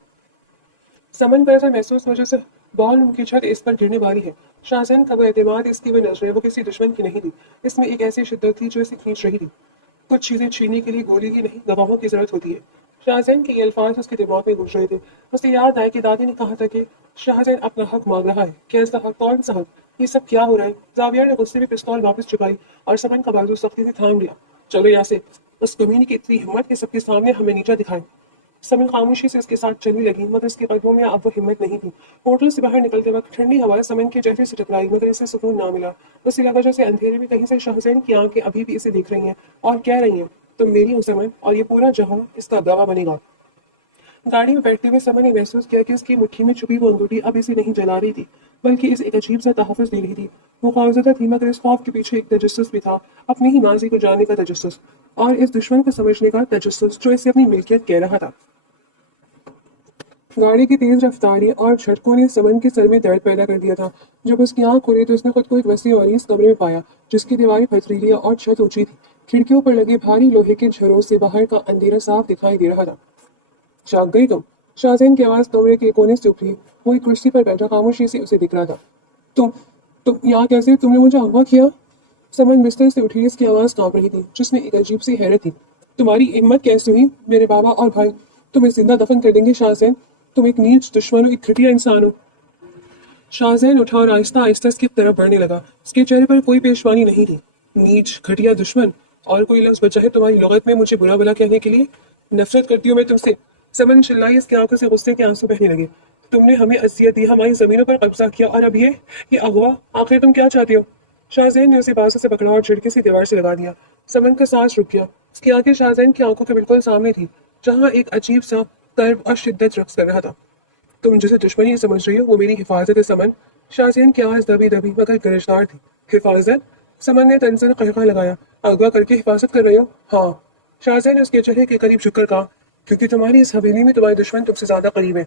समन को ऐसा महसूस हुआ जैसे बॉल उनकी छत इस पर गिरने वाली है। शाहजैन का वो एतमाद, इसकी वो नजरें, वो किसी दुश्मन की नहीं थी। इसमें एक ऐसी शिद्दत थी जो इसे खींच रही थी। कुछ चीजें छीनने के लिए गोली की नहीं, गवाहों की जरूरत होती है। शाहजैन के ये अल्फाज उसके दिमाग में गूंज रहे थे। उसे याद आया कि दादी ने कहा था कि शाहजैन अपना हक मांग रहा है। कैसा हक? कौन सा हक? ये सब क्या हो रहा है? जाविया ने गुस्से में पिस्तौल वापस चुकाई और समन का बाजू सख्ती से थाम लिया। चलो यहाँ से। उस कमीने की इतनी हिम्मत कि सबके सामने हमें नीचा दिखाए। समन खामोशी से उसके साथ चलने लगी, मगर उसके कदमों में अब वो हिम्मत नहीं थी। होटल से बाहर निकलते वक्त ठंडी हवा समन के चेहरे से टकराई, मगर इसे सुकून ना मिला। उसे लगा जैसे अंधेरे में कहीं से शाहजैन की आंखें अभी भी इसे देख रही हैं और कह रही हैं, तुम मेरी हो समन, और ये पूरा जहां इसका गवाह बनेगा। गाड़ी में बैठते हुए समन ने महसूस किया कि उसकी मुट्ठी में छुपी वो अंगूठी अब इसे नहीं जला रही थी, बल्कि इसे एक अजीब सा तहफ़्फ़ुज़ दे रही थी। वो खौफज़दा थी, मगर इस खौफ के पीछे एक तजस्सुस भी था, अपने ही माज़ी को जानने का तजस्सुस, और इस दुश्मन को समझने का तजस्सुस जो इसे अपनी मिल्कियत कह रहा था। गाड़ी की तेज रफ्तारी और झटकों ने समन के सर में दर्द पैदा कर दिया था। जब उसकी आंख खुली तो उसने खुद को एक वसी और अनीस कमरे में पाया, जिसकी दीवारें पथरीली और छत ऊंची थी। खिड़कियों पर लगे भारी लोहे के झरों से बाहर का अंधेरा साफ दिखाई दे रहा था। जाग गई तुम? शाहजैन की आवाज कमरे के कोने से उभरी। वो एक कुर्सी पर बैठा खामोशी से उसे दिख रहा था। तुम तुम यहाँ कैसे? तुमने मुझे अगवा किया? समन बिस्तर से उठी, इसकी आवाज कांप रही थी, जिसमें एक अजीब सी हैरत थी। तुम्हारी हिम्मत कैसे हुई? मेरे बाबा और भाई तुम्हें जिंदा दफन कर देंगे शाहजैन। तुम एक नीच दुश्मन हो, एक घटिया इंसान हो। शाहजैन उठा और आहिस्ता आहिस्ता इसकी तरफ बढ़ने लगा। उसके चेहरे पर कोई पेशवानी नहीं थी। नीच, घटिया, दुश्मन, और कोई लफ्ज बचा है तुम्हारी लुगत में मुझे बुरा भला कहने के लिए? नफरत करती हूँ मैं तुमसे। समन चिल्लाई, इसकी आंखों से गुस्से के आंसू बहने लगे। तुमने हमें अजियत दी, हमारी जमीनों पर कब्जा किया, और अब ये अगवा। आखिर तुम क्या चाहती हो? शाहजैन ने उसे बाजू से पकड़ा और झिड़के से दीवार से लगा दिया। समन का सांस रुक गया। उसकी आंखें शाहजैन की आंखों के बिल्कुल सामने थी, जहां एक अजीब सा कर्ब और शिद्दत रक्स कर रहा था। तुम जिसे दुश्मनी समझ रही हो वो मेरी हिफाजत है समन। शाहजैन की आवाज दबी दबी मगर गरजदार थी। हिफाजत? समन ने तनसन कहका लगाया। अगवा करके हिफाजत कर रहे हो? हाँ। शाहजैन ने उसके चेहरे के करीब झुककर कहा, क्योंकि तुम्हारी इस हवेली में तुम्हारे दुश्मन तुमसे ज्यादा करीब है।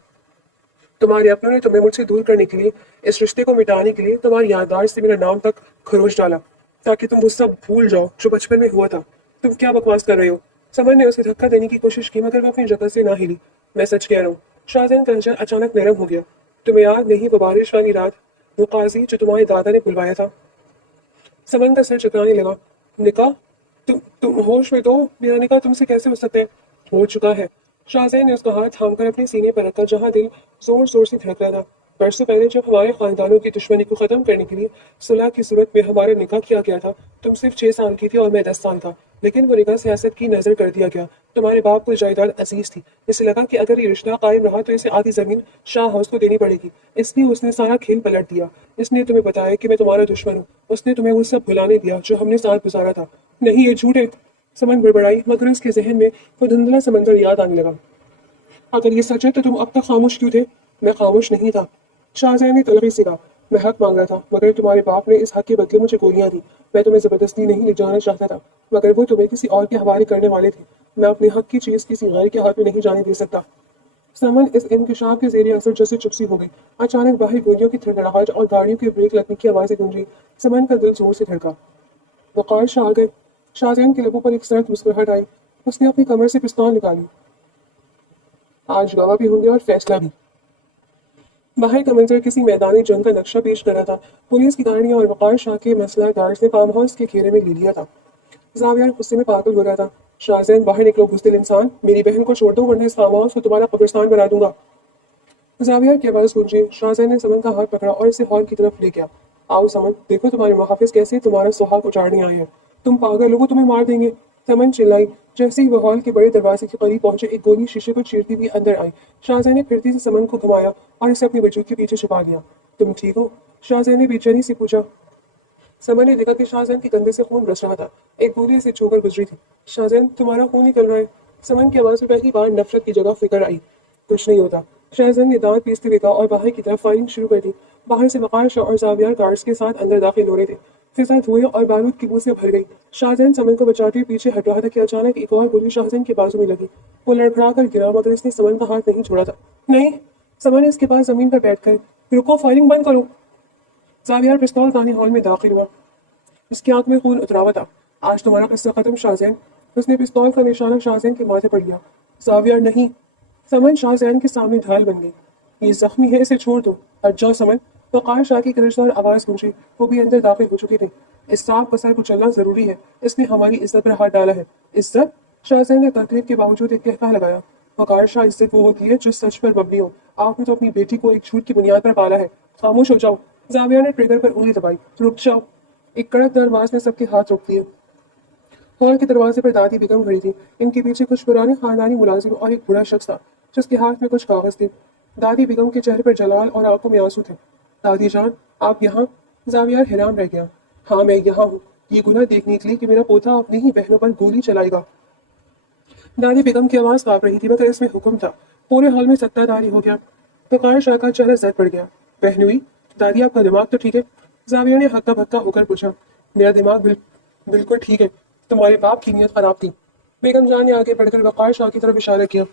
तुम्हारे अपनों ने तुम्हें मुझसे दूर करने के लिए, इस रिश्ते को मिटाने के लिए तुम्हारी याददाश्त से मेरा नाम तक खरोच डाला, ताकि तुम वो सब भूल जाओ जो बचपन में हुआ था। तुम क्या बकवास कर रहे हो? समन ने उसे धक्का देने की कोशिश की, मगर वो अपनी जगह से ना हिली। मैं सच कह रहा हूँ। शाहजैन का लहजा अचानक नरम हो गया। तुम्हें याद नहीं वो बारिश वाली रात, वो काजी जो तुम्हारे दादा ने बुलवाया था? समन का सर चकराने लगा। निकाह? तुम होश में तो? मेरा निकाह तुमसे कैसे हो सकता है? हो चुका है। शाहजैन ने उसका हाथ थामकर अपने सीने पर रखा, जहां दिल जोर जोर से धड़क रहा था। बरसों पहले जब हमारे खानदानों की दुश्मनी को खत्म करने के लिए सुलह की सूरत में हमारा निकाह किया गया था, तुम सिर्फ 6 साल की थी और मैं 10 साल था। लेकिन वो निकाह सियासत की नजर कर दिया गया। तुम्हारे बाप को जायदाद अजीज थी, इसे लगा कि अगर ये रिश्ता कायम रहा तो इसे आधी जमीन शाह हाउस को देनी पड़ेगी। इसलिए उसने सारा खेल पलट दिया। इसने तुम्हें बताया कि मैं तुम्हारा दुश्मन हूँ। उसने तुम्हें वो सब भुलाने दिया जो हमने साथ गुजारा था। नहीं, ये झूठ है। समन बड़बड़ाई, मगर उसके जहन में वो धुंधला समंदर याद आने लगा। अगर ये सच है तो तुम अब तक खामोश क्यों थे? मैं खामोश नहीं था। शाहजहां ने तलखी से कहा, मैं हक मांग रहा था, मगर तुम्हारे बाप ने इस हक के बदले मुझे गोलियां दी। मैं तुम्हें जबरदस्ती नहीं ले जाना चाहता था, मगर वो तुम्हें किसी और के हवाले करने वाले थे। मैं अपने हक की चीज किसी गैर के हाथ में नहीं जाने दे सकता। समन इस इंकशाफ के जेर असर जैसे चुप सी हो गई। अचानक बाहर गोलियों की थड़थड़ाहट और गाड़ियों के ब्रेक लगने की आवाजें गूंजी। समन का दिल जोर से धड़का। वक़ार शाह आ गए। शाहजहां के लबों पर एक सर्द मुस्कुराहट आई। उसने अपनी कमर से पिस्तौल निकाली। आज गवाह भी होंगे और फैसला भी। बाहर का मंजर किसी मैदानी जंग का नक्शा पेश कर रहा था। पुलिस की गाड़ियां और वक़ार शाह के मसलह गार्ड्स ने फार्म हाउस के घेरे में ले लिया था। जावियर गुस्से में पागल हो रहा था। शाहजहां, बाहर निकलो बुज़दिल इंसान, मेरी बहन को छोड़ दो वरना इस फार्म हाउस को तुम्हारा कब्रिस्तान बना दूंगा। जावियर की आवाज गूंजी। शाहजहां ने समन का हाथ पकड़ा और इसे हॉल की तरफ ले गया। आओ समन, देखो तुम्हारे मुहाफिज कैसे तुम्हारा सुहाग उजाड़ने आए हैं। तुम पागल हो, वो तुम्हें मार देंगे। समन चिल्लाई। जैसे ही वो हॉल के बड़े दरवाजे के करीब पहुंचे, एक गोली शीशे को चीरती हुई अंदर आई। शाहजहां ने फिरती से समन को घुमाया और इसे अपनी वजूद के पीछे छुपा लिया। तुम ठीक हो? शाहजहां ने बेचैनी से पूछा। समन ने देखा कि शाहजहां के कंधे से खून बरस रहा था। एक गोली इसे छूकर गुजरी थी। शाहजहां, तुम्हारा खून निकल रहा है। समन की आवाज में पहली बार नफरत की जगह फिक्र आई। कुछ नहीं होता। शाहजहां ने दांत पीसते हुए कहा और बाहर की तरफ फायरिंग शुरू कर दी। बाहर से वक़ार शाह और जावियर गार्ड्स के साथ अंदर दाखिल हो रहे थे। फिजा धुएं और बारूद की बू से भर गई। शाहजहां समन को बचाते हुए पीछे हट रहा था कि अचानक एक और गोली शाहजहां के बाजू में लगी। वो लड़खड़ा कर गिरा, मगर इसने समन का हाथ नहीं छोड़ा था। नहीं। समन इसके पास जमीन पर बैठ गए। रुको, फायरिंग बंद करो। जावियर पिस्तौल ताने हॉल में दाखिल हुआ। उसकी आंख में खून उतरा हुआ था। आज तुम्हारा किस्सा खत्म शाहजहां। उसने पिस्तौल का निशाना शाहजहां के माथे पर लिया। जावियर, नहीं। समन शाहजहां के सामने ढाल बन गई। ये जख्मी है, इसे छोड़ दो। हट जाओ समन। वक़ार शाह की गरजदार आवाज गूंजी। वो भी अंदर दाखिल हो चुकी थी। इस सांप का सर कुचलना जरूरी है। इसने हमारी इज्जत पर हाथ डाला है। इज्जत? शाहजहां ने तकलीफ के बावजूद एक कहका लगाया। वक़ार शाह, इज्जत वो होती है जो सच पर मबनी हो। आपने तो अपनी बेटी को एक झूठ की बुनियाद पर पाला है। खामोश हो जाओ। जाविया ने ट्रिगर पर उंगली दबाई। रुक जाओ। एक कड़क दर आवाज ने सबके हाथ रोक दिए। हॉल के दरवाजे पर दादी बेगम खड़ी थी। इनके पीछे कुछ पुराने खानदानी मुलाजिम और एक बूढ़ा शख्स था जिसके हाथ में कुछ कागज थे। दादी बेगम के चेहरे पर जलाल और आंखों में आंसू थे। दादी जान, आप यहाँ? जावियार हैरान रह गया। हाँ, मैं यहाँ हूँ, ये गुनाह देखने के लिए कि मेरा पोता अपनी ही बहनों पर गोली चलाएगा। दादी बेगम की आवाज कांप रही थी, मगर इसमें हुक्म था। पूरे हॉल में सत्ताधारी हो गया। वकार शाह का चेहरा जद पड़ गया। बहनोई, दादी आपका दिमाग तो ठीक है? जाविया ने हक्का बक्का होकर पूछा। मेरा दिमाग बिल्कुल ठीक है। तुम्हारे बाप की नीयत खराब थी। बेगम जान ने आगे बढ़कर वकार शाह की तरफ इशारा किया।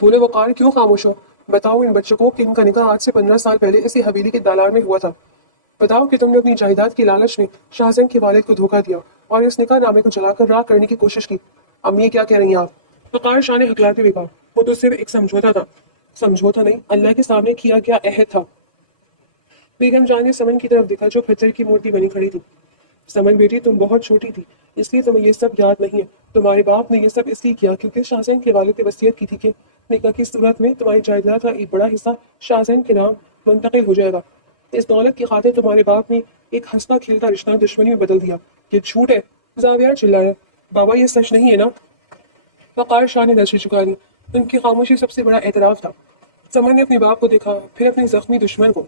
बोले, वकार क्यों खामोश हो? बताओ इन बच्चों को कि इनका निकाह आज से 15 साल पहले इसी हवेली के दालान में हुआ था। बताओ कि तुमने अपनी जायदाद की लालच में शाहजहां के वालिद को धोखा दिया और इस निकाह नामे को जलाकर राख करने की कोशिश की। अम्मी, क्या कह रही हैं आप? वकार शाह ने हकलाते हुए कहा। वो तो सिर्फ एक समझौता था। समझौता नहीं, अल्लाह के सामने किया गया अहद था। बेगम जान ने समन की तरफ देखा जो पत्थर की मूर्ति बनी खड़ी थी। समन बेटी, तुम बहुत छोटी थी, इसलिए तुम्हें ये सब याद नहीं है। तुम्हारे बाप ने ये सब इसलिए किया क्योंकि शाहजहां के वालिद ने वसीयत की थी कि निकाह की सूरत में तुम्हारी जायदाद का एक बड़ा हिस्सा शाहजहां के नाम मुंतकिल हो जाएगा। इस दौलत की खातिर तुम्हारे बाप ने एक हंसता खेलता रिश्ता दुश्मनी में बदल दिया। ये झूठ है। जाविया चिल्लाया। बाबा, ये सच नहीं है ना? वकार शाह ने नजरें झुका ली। उनकी खामोशी सबसे बड़ा एतराफ था। समन ने अपने बाप को देखा, फिर अपने जख्मी दुश्मन को,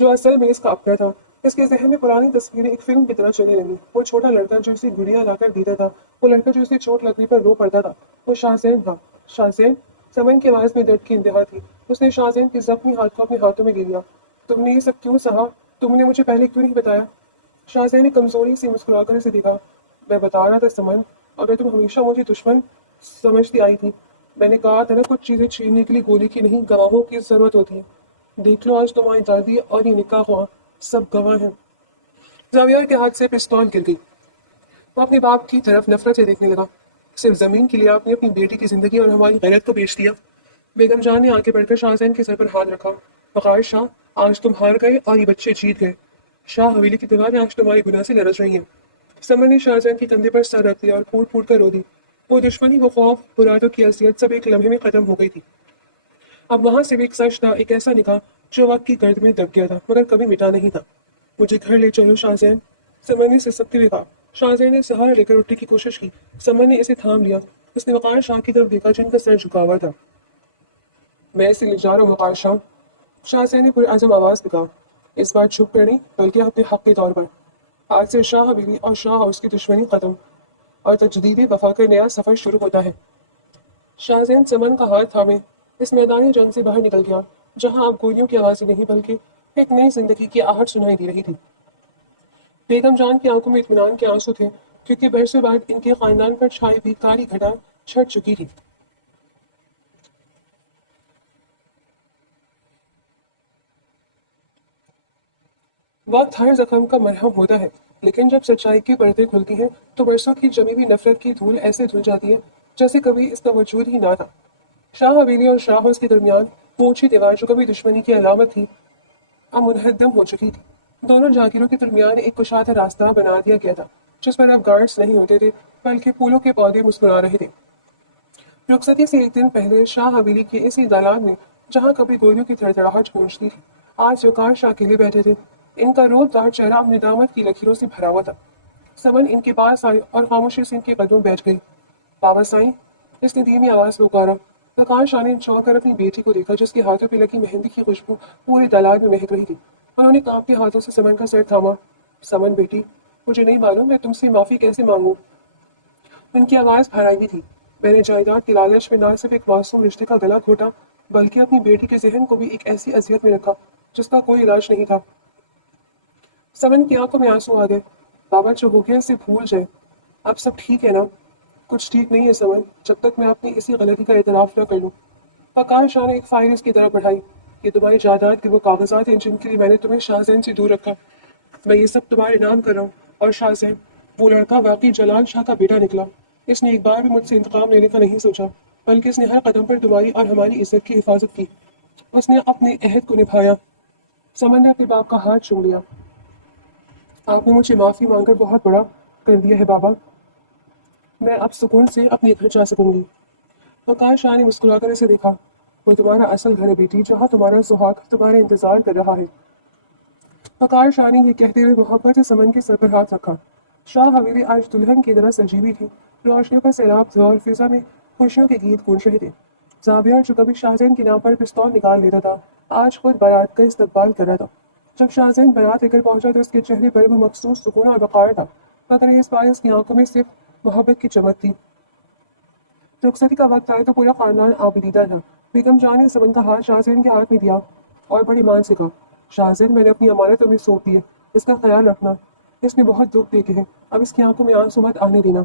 जो असल में इसका अपना था। इसके जहन में पुरानी तस्वीरें एक फिल्म की तरह चली रही। वो छोटा लड़का जो इसे गुड़िया लाकर देता था, वो लड़का जो इसे चोट लगने पर रो पड़ता था, वो शाहजैन था। शाहजैन? समन की आवाज में दर्द की इंतहा थी। उसने शाहजैन के जख्मी हाथ को अपने हाथों में लिया। तुमने ये सब क्यों सहा? तुमने मुझे पहले क्यों नहीं बताया? शाहजैन ने कमजोरी से मुस्कुराकर इसे देखा। मैं बता रहा था समन, अगर तुम हमेशा मुझे दुश्मन समझती आई थी। मैंने कहा था ना, कुछ चीजें छीनने के लिए गोली की नहीं, गवाहों की जरूरत होती है। देख लो, आज तुम्हारी दादी और ये निकाह हुआ, सब गवाह हैं। जाविया के हाथ से पिस्तौल गिर गई। वो अपने बाप की तरफ नफरत से देखने लगा। सिर्फ जमीन के लिए आपने अपनी बेटी की जिंदगी और हमारी गैरत को बेच दिया। बेगम जान ने आगे बढ़कर शाहजहां के सर पर हाथ रखा। वकार शाह, आज तुम हार गए और ये बच्चे जीत गए। शाह हवेली की दीवारें आज तुम्हारी गुनाह से लरज रही हैं। समर ने शाहजहां के कंधे पर सर रख दिया और फूट फूट कर रो दी। वो दुश्मनी, वो खौफ, बुरादों की असियत सब एक लम्हे में खत्म हो गई थी। अब वहां से भी एक सच था, एक ऐसा निकाह जो वक्त की गर्द में दब गया था, मगर कभी मिटा नहीं था। मुझे घर ले चलो शाहजहां, समर ने सिसकते हुए कहा। शाहजहां ने सहारा लेकर उठने की कोशिश की। समर ने इसे थाम लिया। उसने वकार शाह की तरफ देखा जिनका सर झुका हुआ था। मैं इसे ले जा रहा हूँ वकार शाह, शाहजहां ने पुरअज़म आवाज में कहा। इस बार छुप कर नहीं, बल्कि अपने हक के तौर पर। آج سے شاہ حویلی اور شاہ ہاؤس کی دشمنی ختم اور تجدید وفا کا نیا سفر شروع ہوتا ہے۔ شاہزین سمن کا ہاتھ تھامے اس میدانی جنگ سے باہر نکل گیا جہاں اب گولیوں کی آوازیں نہیں بلکہ ایک نئی زندگی کی آہٹ سنائی دے رہی تھی۔ بیگم جان کی آنکھوں میں اطمینان کے آنسو تھے کیونکہ برسوں بعد ان کے خاندان پر چھائی ہوئی کالی گھٹا چھٹ چکی تھی۔ وقت ہر زخم کا مرہم ہوتا ہے لیکن جب سچائی کی پردے کھلتی ہیں تو برسوں کی جمی ہوئی نفرت کی دھول ایسے دھل جاتی ہے جیسے کبھی اس کا وجود ہی نہ تھا۔ شاہ حویلی اور شاہ ہاؤس کے درمیان اونچی دیوار جو کبھی دشمنی کی علامت تھی اب منہدم ہو چکی تھی۔ دونوں جاگیروں کے درمیان ایک کشادہ راستہ بنا دیا گیا تھا جس پر اب گارڈز نہیں ہوتے تھے بلکہ پھولوں کے پودے مسکرا رہے تھے۔ رخصتی سے ایک دن پہلے شاہ حویلی کے اسی دالان میں جہاں کبھی گولیوں کی تھڑتھڑاہٹ گونجتی تھی آج وقار شاہ اکیلے بیٹھے تھے۔ ان کا روب دار چہرہ اب ندامت کی لکیروں سے بھرا ہوا تھا۔ سمن ان کے پاس آئی اور خاموشی سے ان کے قدموں بیٹھ گئی۔ بابا سائیں، اس نے دھیمی آواز میں پکارا۔ وقار شاہ نے چونک کر اپنی بیٹی کو دیکھا جس کے ہاتھوں پہ لگی مہندی کی خوشبو پورے دالان میں مہک رہی تھی۔ انہوں نے کانپتے ہاتھوں سے سمن کا سر تھاما۔ سمن بیٹی، مجھے نہیں معلوم میں تم سے معافی کیسے مانگوں۔ ان کی آواز بھر آئی تھی۔ میں نے جائیداد کی لالچ میں نہ صرف ایک معصوم رشتے کا گلا گھونٹا بلکہ اپنی بیٹی کے ذہن کو بھی ایک ایسی اذیت میں رکھا جس کا کوئی علاج نہیں تھا۔ سمن کی آنکھوں میں آنسو آ گئے۔ بابا جو ہو گیا اسے بھول جائے، اب سب ٹھیک ہے نا؟ کچھ ٹھیک نہیں ہے سمن جب تک میں اپنی اسی غلطی کا اعتراف نہ کر لوں۔ وقار شاہ نے ایک فائل اس کی طرف بڑھائی۔ یہ تمہاری جائیداد کے وہ کاغذات ہیں جن کے لیے میں نے تمہیں شاہ زین سے دور رکھا۔ میں یہ سب تمہارے نام کر رہا ہوں۔ اور شاہ زین، وہ لڑکا واقعی جلال شاہ کا بیٹا نکلا۔ اس نے ایک بار بھی مجھ سے انتقام لینے کا نہیں سوچا بلکہ اس نے ہر قدم پر تمہاری اور ہماری عزت کی حفاظت کی۔ اس نے اپنے عہد کو نبھایا۔ سمن نے اپنے باپ کا ہاتھ چوم لیا۔ آپ نے مجھے معافی مانگ کر بہت بڑا کر دیا ہے بابا، میں اب سکون سے اپنے گھر جا سکوں گی۔ وقار شاہ نے مسکرا کر اسے دیکھا۔ وہ تمہارا اصل گھر ہے بیٹی جہاں تمہارا سہاگ تمہارا انتظار کر رہا ہے۔ وقار شاہ نے یہ کہتے ہوئے محبت سے سمن کے سر پر ہاتھ رکھا۔ شاہ حویلی آج دلہن کی طرح سجی ہوئی تھی۔ روشنیوں کا سیلاب تھا اور فضا میں خوشیوں کے گیت گونج رہے تھے۔ زابیہ جو کبھی شاہزین کے نام پر پستول نکال لیتا تھا آج خود بارات کا استقبال کر رہا تھا۔ جب شاہزین بارات لے کر پہنچا تو اس کے چہرے پر وہ مخصوص سکون اور وقار تھا مگر اس بار اس کی آنکھوں میں صرف محبت کی چمک تھی۔ رخصتی کا وقت آئے تو پورا خاندان آبدیدہ تھا۔ بیگم جان نے سمن کا ہاتھ شاہزین کے ہاتھ میں دیا اور بڑی مان سے کہا، شاہزین میں نے اپنی امانت تمہیں سونپ دی ہے، اس کا خیال رکھنا۔ اس نے بہت دکھ دیتے ہیں، اب اس کی آنکھوں میں آنسو مت آنے دینا۔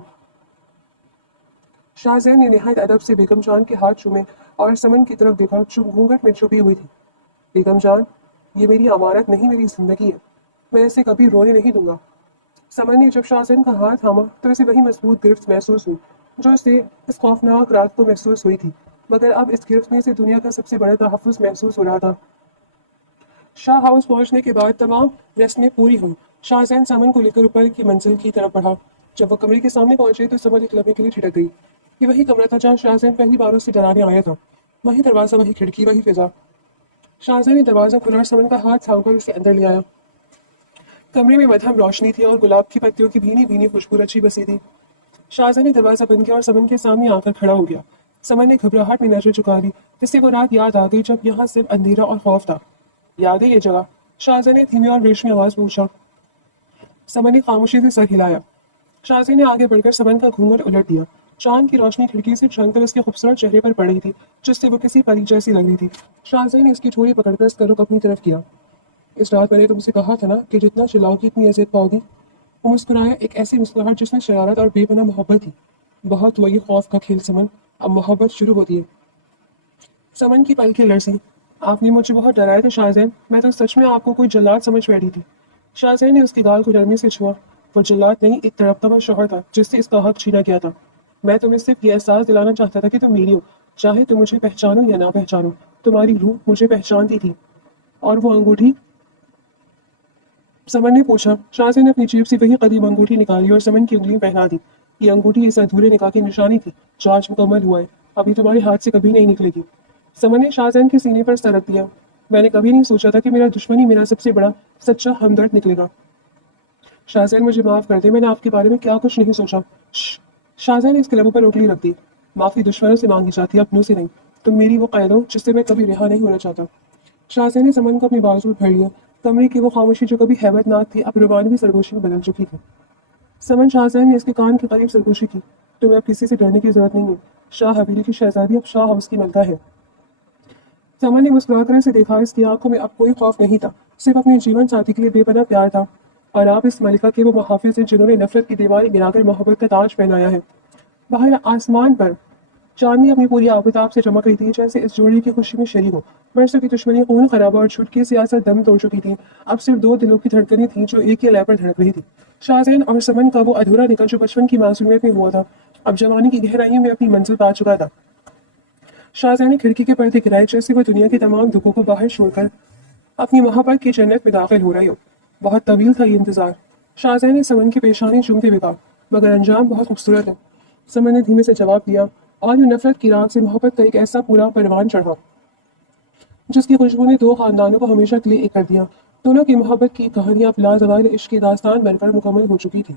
شاہزین نے نہایت ادب سے بیگم جان کے ہاتھ چومے اور سمن کی طرف دیکھا جو گھونگھٹ میں چھپی ہوئی تھی۔ بیگم جان، یہ میری امانت نہیں میری زندگی ہے، میں اسے کبھی رونے نہیں دوں گا۔ سمن نے جب شاہزین کا ہاتھ تھاما تو اسے وہی مضبوط گرفت محسوس ہوئی جو اسے اس خوفناک رات کو محسوس ہوئی تھی، مگر اب اس گرفت میں اسے دنیا کا سب سے بڑا تحفظ محسوس ہو رہا تھا۔ شاہ ہاؤس پہنچنے کے بعد تمام رسمیں پوری ہوئی۔ شاہزین سمن کو لے کر اوپر کی منزل کی طرف بڑھا۔ جب وہ کمرے کے سامنے پہنچے تو سمن ایک لمحے کے لیے ٹھٹک گئی۔ یہ وہی کمرہ تھا جہاں شاہزین پہلی بار اس سے ڈرانے آیا تھا، وہی دروازہ، وہی کھڑکی، وہی فضا۔ شاہزین نے دروازہ کھولا اور سمن کا ہاتھ تھام کر اسے اندر لے آیا۔ کمرے میں مدھم روشنی تھی اور گلاب کی پتیوں کی بھینی بھینی خوشبو رچی بسی تھی۔ شاہزین نے دروازہ بند کیا اور سمن کے سامنے آ کر کھڑا ہو گیا۔ سمن نے گھبراہٹ میں نظر جھکا دی جسے وہ رات یاد آ گئی جب یہاں صرف اندھیرا اور خوف تھا۔ یاد ہے یہ جگہ؟ شاہزین نے دھیمی اور ریشمی آواز پوچھا۔ سمن نے خاموشی سے سر ہلایا۔ شاہزین نے آگے بڑھ کر سمن کا گھونگھٹ الٹ دیا۔ چاند کی روشنی کھڑکی سے جھنک کر اس کے خوبصورت چہرے پر پڑ رہی تھی جس سے وہ کسی پری جیسی لگ رہی تھی۔ شاہزین نے اس کی ٹھوڑی پکڑ کر اس کا رخ اپنی طرف کیا۔ اس رات میں نے تم سے کہا تھا نا کہ جتنا چلاؤ گی اتنی اذیت پاؤ گی۔ وہ مسکرایا، ایک ایسی مسکراہٹ جس میں شرارت اور بے پناہ محبت تھی۔ بہت ہوا یہ خوف کا کھیل سمن، اب محبت شروع ہوتی ہے۔ سمن کی پلکیں لرزیں۔ آپ نے مجھے بہت ڈرایا تھا شاہزین، میں تو سچ میں آپ کو کوئی جلاد سمجھ بیٹھی تھی۔ شاہزین نے اس کی گال کو نرمی سے چھوا۔ وہ جلاد نہیں، ایک تڑپتا ہوا شوہر تھا جس سے اس کا حق چھینا گیا تھا۔ میں تمہیں صرف یہ احساس دلانا چاہتا تھا کہ تم میری ہو، چاہے تم مجھے پہچانو یا نہ پہچانو، تمہاری روح مجھے پہچانتی تھی۔ اور وہ انگوٹھی؟ سمن نے پوچھا۔ شاہزین نے اپنی جیب سے وہی قدیم انگوٹھی نکالی اور سمن کی انگلیوں پہنا دی۔ یہ انگوٹھی اس ادھورے نکاح کی نشانی تھی جو آج مکمل ہوا ہے، ابھی تمہارے ہاتھ سے کبھی نہیں نکلے گی۔ سمن نے شاہزین کے سینے پر سر رکھ دیا۔ میں نے کبھی نہیں سوچا تھا کہ میرا دشمن ہی میرا سب سے بڑا سچا ہمدرد نکلے گا۔ شاہزین مجھے معاف کر دے، میں نے آپ کے بارے میں کیا کچھ نہیں سوچا۔ شاہزین نے اس کے لبوں پر انگلی رکھ دی۔ معافی دشمنوں سے مانگی جاتی ہے، اپنوں سے نہیں۔ تم میری وہ قید ہو جس سے میں کبھی رہا نہیں ہونا چاہتا۔ شاہزین نے سمن کو اپنے بازو میں پھیڑ لیا۔ کمرے کی وہ خاموشی جو کبھی ہیبت ناک تھی اب رومانوی سرگوشی میں بدل چکی تھی۔ سمن شاہزین نے اس کے کان کے قریب سرگوشی کی۔ تمہیں اب کسی سے ڈرنے کی ضرورت نہیں ہے، شاہ حویلی کی شہزادی اب شاہ ہاؤس کی ملکہ ہے۔ سمن نے مسکرا کر اسے دیکھا، اس کی آنکھوں میں اب کوئی خوف نہیں تھا، صرف اپنے جیون ساتھی کے لیے بے پناہ پیار تھا۔ اور آپ اس ملکہ کے وہ محافظ ہیں جنہوں نے نفرت کی دیواریں گرا کر محبت کا تاج پہنایا ہے۔ باہر آسمان پر چاندنی اپنی پوری آفتاب سے چمک رہی تھی، جیسے اس جوڑے کی خوشی میں شریک ہو۔ برسوں کی دشمنی، خون خرابہ اور جھوٹ کی سیاست دم توڑ چکی تھی، اب صرف دو دلوں کی دھڑکنیں تھیں جو ایک ہی لے پر دھڑک رہی تھی۔ شاہزین اور سمن کا وہ ادھورا نکل جو بچپن کی معصومیت میں ہوا تھا، اب جوانی کی گہرائیوں میں اپنی منزل پا چکا تھا۔ شاہزین نے کھڑکی کے پردے گرائے جیسے وہ دنیا کے تمام دکھوں کو باہر چھوڑ کر اپنی محبت کی جنت میں داخل ہو رہی ہو۔ بہت طویل تھا یہ انتظار۔ شاہزین نے سمن کی پیشانی چومتے ہوئے کہا، مگر انجام بہت خوبصورت ہے۔ سمن نے دھیمے سے جواب دیا، اور یوں نفرت کی راگ سے محبت کا ایک ایسا پورا پروان چڑھا جس کی خوشبو نے دو خاندانوں کو ہمیشہ کے لیے ایک کر دیا۔ دونوں کی محبت کی کہانی اب لازوال عشق کی داستان بن کر مکمل ہو چکی تھی۔